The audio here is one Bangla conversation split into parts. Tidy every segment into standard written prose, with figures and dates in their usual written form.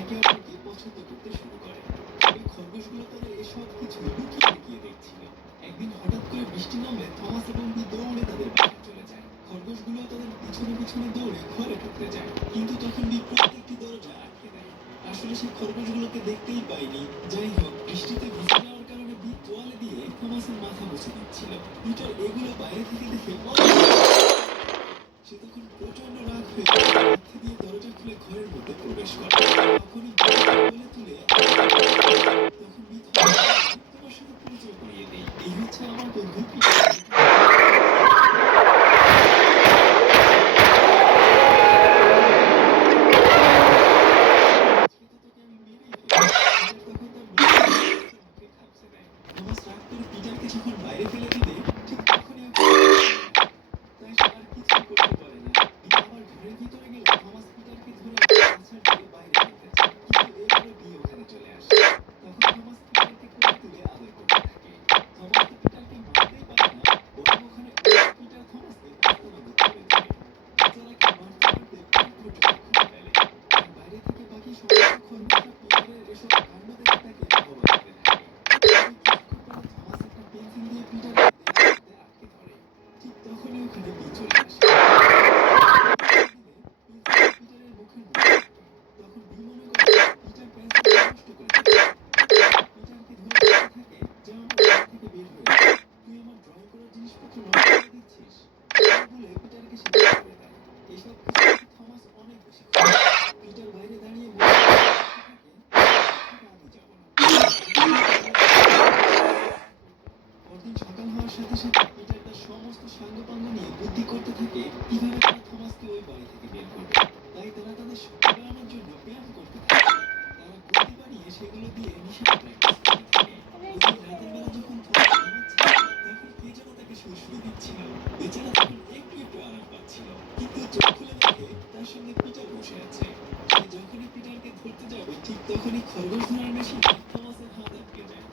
একে অপরকে পছন্দ করতে শুরু করে। তবে খরগোশগুলো তাদের এসব কিছু লুকিয়ে লুকিয়ে দেখছিল। একদিন হঠাৎ করে বৃষ্টি নামলে থমাস এবং বি দৌড়ে তাদের বাসায় চলে যায়। খরগোশগুলো তাদের পিছনে পিছনে দৌড়ে ঘরে ঢুকতে যায়, কিন্তু তখন বি প্রত্যেকটি দরজা আটকে দেয়। আসলে সে খরগোশগুলোকে দেখতেই পায়নি। যাই হোক, বৃষ্টিতে ভিজে যাওয়ার কারণে বি তোয়ালে দিয়ে থমাসের মাথা মুছে দিচ্ছিল। পিটার এগুলো বাইরে থেকে দেখে সে তখন প্রচন্ড রাগ হয়ে লাথি দিয়ে দরজা খুলে ঘরের মধ্যে প্রবেশ করে। তখনই বলে তুলে তখন বি তোমার সাথে পরিচয় করিয়ে দেই, এই হচ্ছে আমার বন্ধু পিটার। পিটারকে যখন বাইরে ফেলে দিবে, ঠিক তখনই তাই সে আর কিছু করতে পারে না। আবার ঘরের ভিতরে গেলে থমাস পিটারকে ধরে আছাড় দিয়ে বাইরে ফেলতে চায়, কিন্তু এবারে বি ওখানে চলে আসে। তখন থমাস পিটারকে কোলে তুলে আদর করতে থাকে। থমাস তো পিটারকে মারতেই পারে না, বরং ওখানে পিটার থমাসকে আস্তানাবুদ করে তোলে। বেচারাকে মারতে মারতে পেট পর্যন্ত খুলে ফেলে। আর বাইরে থেকে বাকি সমস্ত খরগোশরা পিটারের এসব কাণ্ড দেখে তাকে বাহবা দিতে থাকে। তবে কিছুক্ষণ পরে থমাস একটা পেন্সিল দিয়ে পিটারকে দেয়ালের মধ্যে আটকে ধরে। ঠিক তখনই ওখানে বি চলে আসে। পিটারের মুখের মধ্যে থাকে। তখন বি মনে করে পিটার পেন্সিলটা নষ্ট করে দিয়েছে। পিটারকে ধরে বলতে থাকে, যা আমার বাড়ি থেকে বের হয়ে যা, তুই আমার ড্রয়িং করার জিনিসপত্র নষ্ট করে দিচ্ছিস। এই বলে পিটারকে সে বের করে দেয়। এসব কিছু দেখে থমাস অনেক বেশি খুশি। পিটার বাইরে দাঁড়িয়ে মনে থাকে, আমি যাব না। পরদিন সকাল হওয়ার সাথে সাথে পিটার তার সমস্ত সাঙ্গপাঙ্গ নিয়ে বুদ্ধি করতে থাকে কিভাবে তারা থমাসকে ওই বাড়ি থেকে বের করবে। তাই তারা তাদের শক্তি বাড়ানোর জন্য ব্যায়াম করতে থাকে। তারা গতি বাড়িয়ে সেগুলো দিয়ে নিশানা প্র্যাকটিস করতে থাকে। ওইদিন রাতের বেলা যখন থমাস ঘুমাচ্ছিল, তখন কে যেন তাকে সুড়সুড়ি দিচ্ছিল। বেচারা তখন একটু একটু আরাম পাচ্ছিল, কিন্তু চোখ খুলে দেখে তার সঙ্গে পিটার বসে আছে। সে যখনই পিটারকে ধরতে যাবে, ঠিক তখনই খরগোশ ধরার মেশিনে থমাসের হাত আটকে যায়।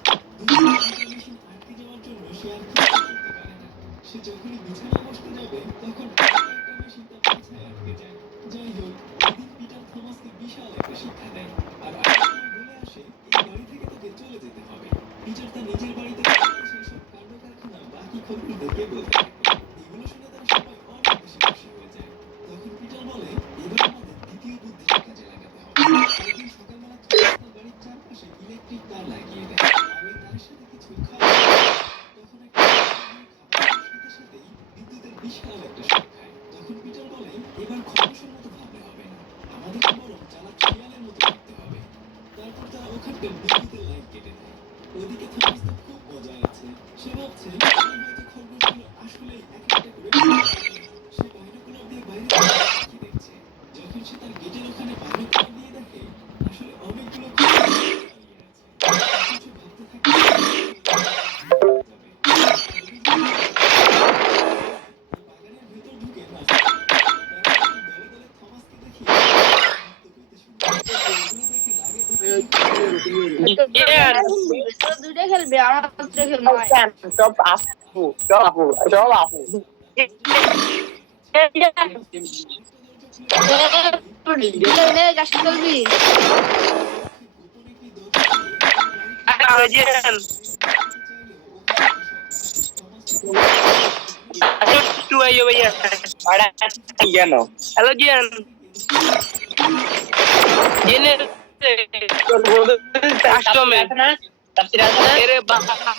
মেশিন আটকে যাওয়ার জন্য সে আর কিছু করতে পারে না। সে যখনই বিছানায় বসতে যাবে, তখন একটা মেশিন তার মাথায় আটকে যায়। যাই হোক, ওইদিন পিটার থমাসকে বিশাল একটা শিক্ষা দেয়, আর আসার সময় বলে আসে এই বাড়ি থেকে তোকে চলে যেতে হবে। পিটার তার নিজের বাড়িতে সেই সব কাণ্ড কারখানা বাকি খরগোশদেরকে বলতে থাকে। এগুলো শুনে তারা সবাই অনেক বেশি খুশি হয়ে যায়। তখন পিটার বলে, এবার আমাদের দ্বিতীয় বুদ্ধিটা কাজে লাগাতে হবে। পরদিন সকালবেলা থমাস তার বাড়ির চারপাশে ইলেকট্রিক তার লাগিয়ে দেয়, আর ওই তারের সাথে কিছু খাবার। তখন একটা দিয়ে খাবার সাথে সাথেই বিদ্যুতের বিশাল একটা শক খায়। তখন পিটার বলে, এবার খরগোশের মতো ভাবলে হবে না, আমাদের বরং চালাক শিয়ালের মতো ভাবতে হবে। তারপর তারা ওখানকার বিদ্যুতের লাইন কেটে দেয়। ওদিকে থমাস তো খুব মজায় আছে। সে ভাবছে হয়তো খরগোশগুলো আসলেই এক একটা করে সে বাইনোকুলার দিয়ে বাইরে কি দেখছে। যখন সে তার গেটের ওখানে বাইনোকুলার দিয়ে দেখে, আসলে অনেকগুলো খরগোশ দাঁড়িয়ে আছে। তখন সে ভাবতে থাকে বাগানের ভেতর ঢুকে নাচতে থাকে। তারা তখন দলে দলে থমাসকে দেখিয়ে নৃত্য করতে শুরু করে। এগুলো দেখে রাগে দুইটা খেলবে আমার দুইটা খেলবে সব আপু সব আপু সব আপু গাছ খেলবি গোপনে একটি দরজা খুলে তার বাড়ির পিছনে ঢুকতে চাইলেও ওখানে একটি শখ খায়। থমাস তখন भैया জানো হ্যালো জিয়ান জেনে আশ্রমে এরে বিশাল একটা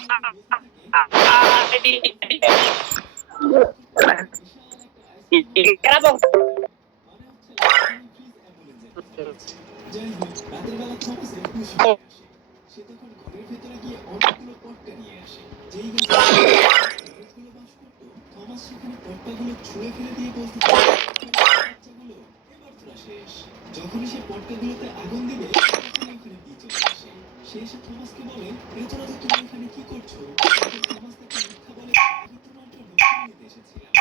আইসক্রিম মানে হচ্ছে লাক্সারি ফ্রিজ অ্যাম্বুলেন্সের কথা বলছে। যাই হোক, রাতের বেলা থমাসের হুঁশ ফিরে আসে। সে তখন ঘরের ভেতরে গিয়ে অনেকগুলো পটকা নিয়ে আসে। যেই গাছে খরগোশগুলো বাস করতো, থমাস সেখানে পটকাগুলো ছুঁড়ে ফেলে দিয়ে বলতে থাকে, বাচ্চাগুলো এবার তোরা শেষ। যখনই সে পটকাগুলোতে আগুন দিবে, তখনই ওখানে বি চলে আসে। সে এসে থমাসকে বলে, এত রাতে তুমি এখানে কি করছো? তখন থমাস তাকে মিথ্যা বলে, আমি তোমার জন্য ফুল নিতে এসেছিলাম।